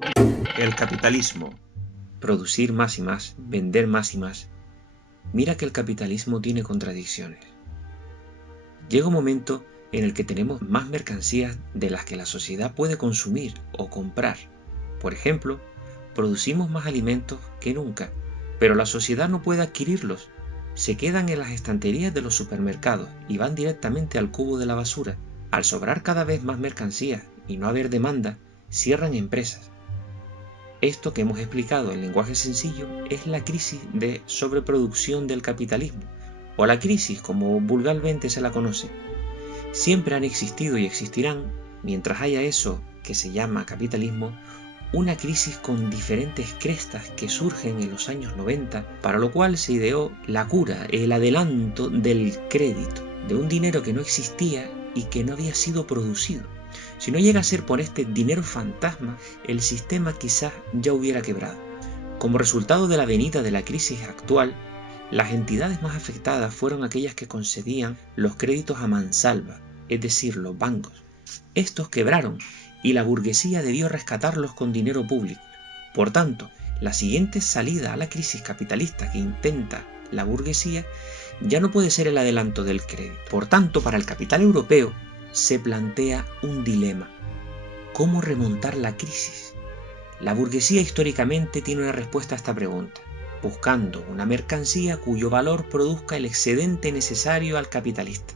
El capitalismo. Producir más y más, vender más y más. Mira que el capitalismo tiene contradicciones. Llega un momento en el que tenemos más mercancías de las que la sociedad puede consumir o comprar. Por ejemplo, producimos más alimentos que nunca, pero la sociedad no puede adquirirlos. Se quedan en las estanterías de los supermercados y van directamente al cubo de la basura. Al sobrar cada vez más mercancías y no haber demanda, cierran empresas. Esto que hemos explicado en lenguaje sencillo es la crisis de sobreproducción del capitalismo, o la crisis como vulgarmente se la conoce. Siempre han existido y existirán, mientras haya eso que se llama capitalismo, una crisis con diferentes crestas que surgen en los años 90, para lo cual se ideó la cura, el adelanto del crédito, de un dinero que no existía y que no había sido producido. Si no llega a ser por este dinero fantasma, el sistema quizás ya hubiera quebrado. Como resultado de la venida de la crisis actual, las entidades más afectadas fueron aquellas que concedían los créditos a mansalva, es decir, los bancos. Estos quebraron y la burguesía debió rescatarlos con dinero público. Por tanto, la siguiente salida a la crisis capitalista que intenta la burguesía ya no puede ser el adelanto del crédito. Por tanto, para el capital europeo se plantea un dilema: ¿cómo remontar la crisis? La burguesía históricamente tiene una respuesta a esta pregunta, buscando una mercancía cuyo valor produzca el excedente necesario al capitalista.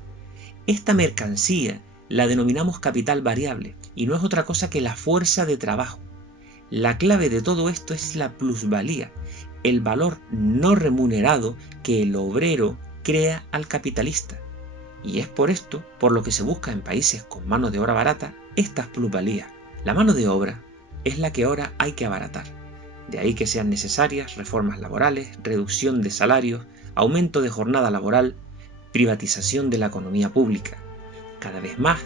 Esta mercancía la denominamos capital variable y no es otra cosa que la fuerza de trabajo. La clave de todo esto es la plusvalía, el valor no remunerado que el obrero crea al capitalista. Y es por esto por lo que se busca en países con mano de obra barata estas plusvalías. La mano de obra es la que ahora hay que abaratar. De ahí que sean necesarias reformas laborales, reducción de salarios, aumento de jornada laboral, privatización de la economía pública. Cada vez más,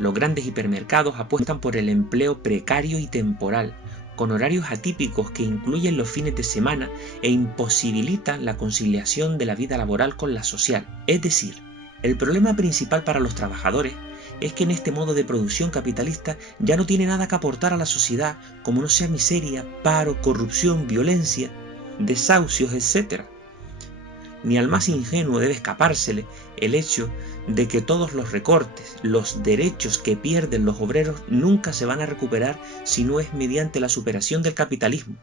los grandes hipermercados apuestan por el empleo precario y temporal, con horarios atípicos que incluyen los fines de semana e imposibilitan la conciliación de la vida laboral con la social. Es decir, el problema principal para los trabajadores es que en este modo de producción capitalista ya no tiene nada que aportar a la sociedad, como no sea miseria, paro, corrupción, violencia, desahucios, etc. Ni al más ingenuo debe escapársele el hecho de que todos los recortes, los derechos que pierden los obreros nunca se van a recuperar si no es mediante la superación del capitalismo.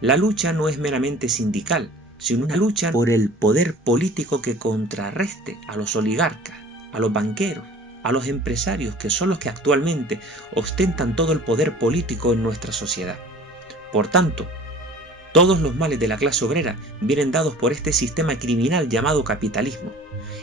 La lucha no es meramente sindical, sino una lucha por el poder político que contrarreste a los oligarcas, a los banqueros, a los empresarios, que son los que actualmente ostentan todo el poder político en nuestra sociedad. Por tanto, todos los males de la clase obrera vienen dados por este sistema criminal llamado capitalismo,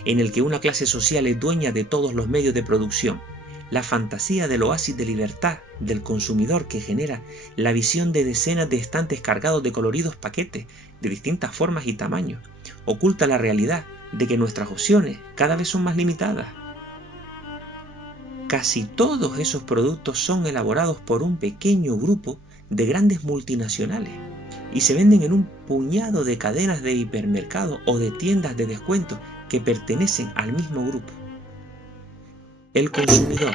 en el que una clase social es dueña de todos los medios de producción. La fantasía del oasis de libertad del consumidor que genera la visión de decenas de estantes cargados de coloridos paquetes de distintas formas y tamaños oculta la realidad de que nuestras opciones cada vez son más limitadas. Casi todos esos productos son elaborados por un pequeño grupo de grandes multinacionales y se venden en un puñado de cadenas de hipermercados o de tiendas de descuento que pertenecen al mismo grupo. El consumidor.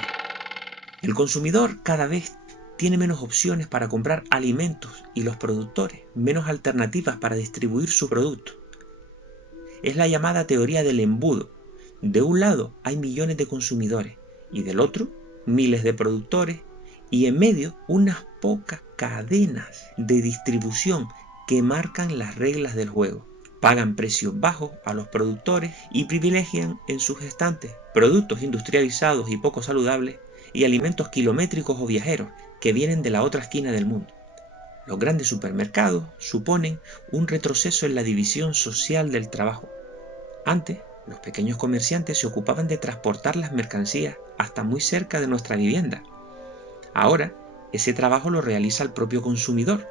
El consumidor cada vez tiene menos opciones para comprar alimentos y los productores menos alternativas para distribuir su producto. Es la llamada teoría del embudo. De un lado hay millones de consumidores y del otro miles de productores y en medio unas pocas cadenas de distribución que marcan las reglas del juego. Pagan precios bajos a los productores y privilegian en sus estantes productos industrializados y poco saludables y alimentos kilométricos o viajeros que vienen de la otra esquina del mundo. Los grandes supermercados suponen un retroceso en la división social del trabajo. Antes, los pequeños comerciantes se ocupaban de transportar las mercancías hasta muy cerca de nuestra vivienda. Ahora, ese trabajo lo realiza el propio consumidor,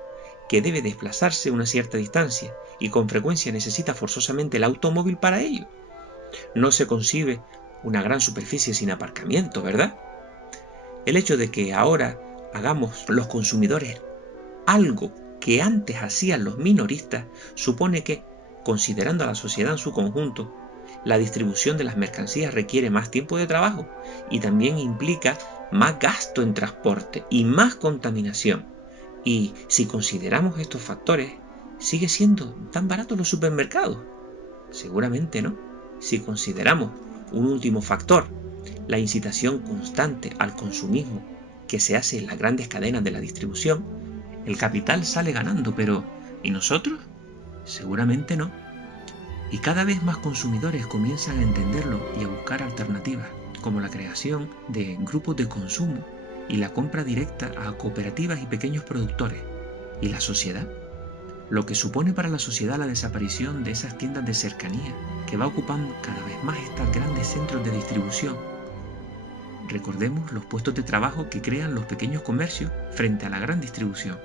que debe desplazarse una cierta distancia y con frecuencia necesita forzosamente el automóvil para ello. No se concibe una gran superficie sin aparcamiento, ¿verdad? El hecho de que ahora hagamos los consumidores algo que antes hacían los minoristas supone que, considerando a la sociedad en su conjunto, la distribución de las mercancías requiere más tiempo de trabajo y también implica más gasto en transporte y más contaminación. Y si consideramos estos factores, ¿sigue siendo tan barato los supermercados? Seguramente no. Si consideramos un último factor, la incitación constante al consumismo que se hace en las grandes cadenas de la distribución, el capital sale ganando, pero ¿y nosotros? Seguramente no. Y cada vez más consumidores comienzan a entenderlo y a buscar alternativas, como la creación de grupos de consumo y la compra directa a cooperativas y pequeños productores. ¿Y la sociedad? Lo que supone para la sociedad la desaparición de esas tiendas de cercanía que va ocupando cada vez más estos grandes centros de distribución. Recordemos los puestos de trabajo que crean los pequeños comercios frente a la gran distribución.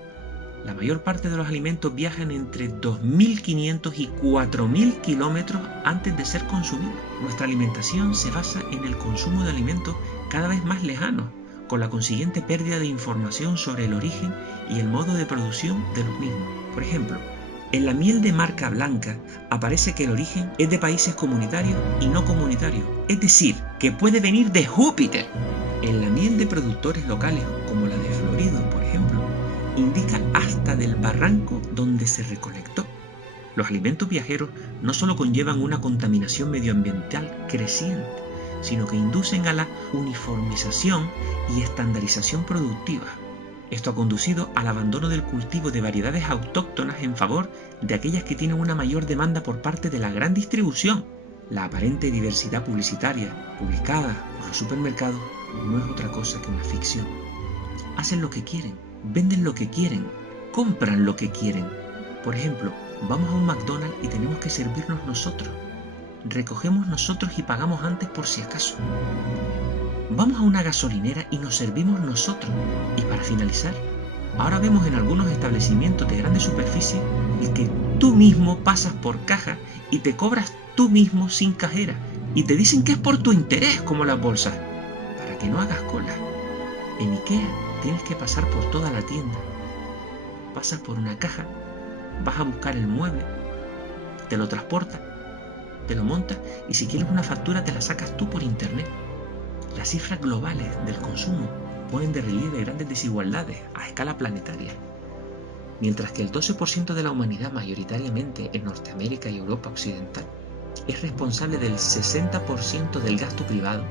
La mayor parte de los alimentos viajan entre 2.500 y 4.000 kilómetros antes de ser consumidos. Nuestra alimentación se basa en el consumo de alimentos cada vez más lejanos, con la consiguiente pérdida de información sobre el origen y el modo de producción de los mismos. Por ejemplo, en la miel de marca blanca aparece que el origen es de países comunitarios y no comunitarios, es decir, que puede venir de Júpiter. En la miel de productores locales, como la de Florido, por ejemplo, indica hasta del barranco donde se recolectó. Los alimentos viajeros no solo conllevan una contaminación medioambiental creciente, sino que inducen a la uniformización y estandarización productiva. Esto ha conducido al abandono del cultivo de variedades autóctonas en favor de aquellas que tienen una mayor demanda por parte de la gran distribución. La aparente diversidad publicitaria publicada por los supermercados no es otra cosa que una ficción. Hacen lo que quieren, venden lo que quieren, compran lo que quieren. Por ejemplo, vamos a un McDonald's y tenemos que servirnos nosotros. Recogemos nosotros y pagamos antes por si acaso. Vamos a una gasolinera y nos servimos nosotros. Y para finalizar, ahora vemos en algunos establecimientos de grande superficie el que tú mismo pasas por caja y te cobras tú mismo sin cajera. Y te dicen que es por tu interés, como las bolsas, para que no hagas cola. En IKEA tienes que pasar por toda la tienda. Pasas por una caja, vas a buscar el mueble, te lo transporta, te lo montas y si quieres una factura te la sacas tú por internet. Las cifras globales del consumo ponen de relieve grandes desigualdades a escala planetaria. Mientras que el 12% de la humanidad, mayoritariamente en Norteamérica y Europa occidental, es responsable del 60% del gasto privado,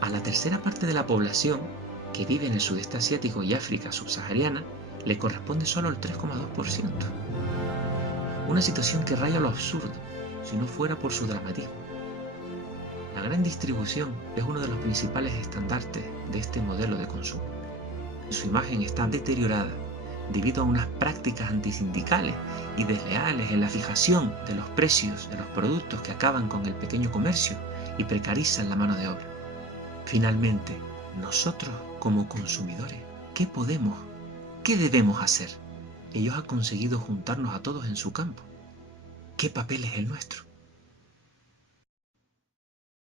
a la tercera parte de la población, que vive en el sudeste asiático y África subsahariana, le corresponde solo el 3,2%. Una situación que raya lo absurdo, si no fuera por su dramatismo. La gran distribución es uno de los principales estandartes de este modelo de consumo. Su imagen está deteriorada debido a unas prácticas antisindicales y desleales en la fijación de los precios de los productos que acaban con el pequeño comercio y precarizan la mano de obra. Finalmente, nosotros como consumidores, ¿qué podemos, qué debemos hacer? Ellos han conseguido juntarnos a todos en su campo. ¿Qué papel es el nuestro?